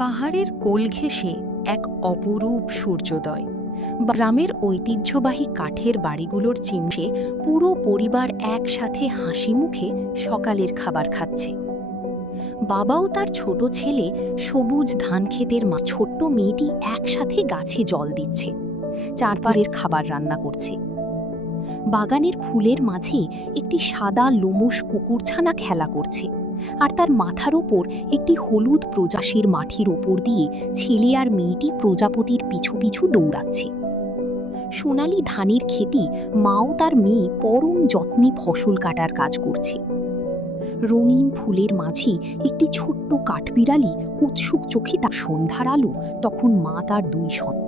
পাহাড়ের কোল ঘেঁষে এক অপরূপ সূর্যোদয়। গ্রামের ঐতিহ্যবাহী কাঠের বাড়িগুলোর চিমটে পুরো পরিবার একসাথে হাসি মুখে সকালের খাবার খাচ্ছে। বাবাও তার ছোট ছেলে সবুজ ধান ক্ষেতের ছোট্ট মেয়েটি একসাথে গাছে জল দিচ্ছে, চারপাড়ের খাবার রান্না করছে। বাগানের ফুলের মাঝে একটি সাদা লোমশ কুকুরছানা খেলা করছে, আর তার মাথার ওপর একটি হলুদ প্রজাশীর মাটির ওপর দিয়ে ছেলে আর মেয়েটি প্রজাপতির পিছু পিছু দৌড়াচ্ছে। সোনালি ধানের খেতে মাও তার মেয়ে পরম যত্নে ফসল কাটার কাজ করছে। রঙিন ফুলের মাঝে একটি ছোট্ট কাঠবিড়ালি উৎসুক চোখে তার সন্ধ্যার আলো তখন মা তার দুই সন্তান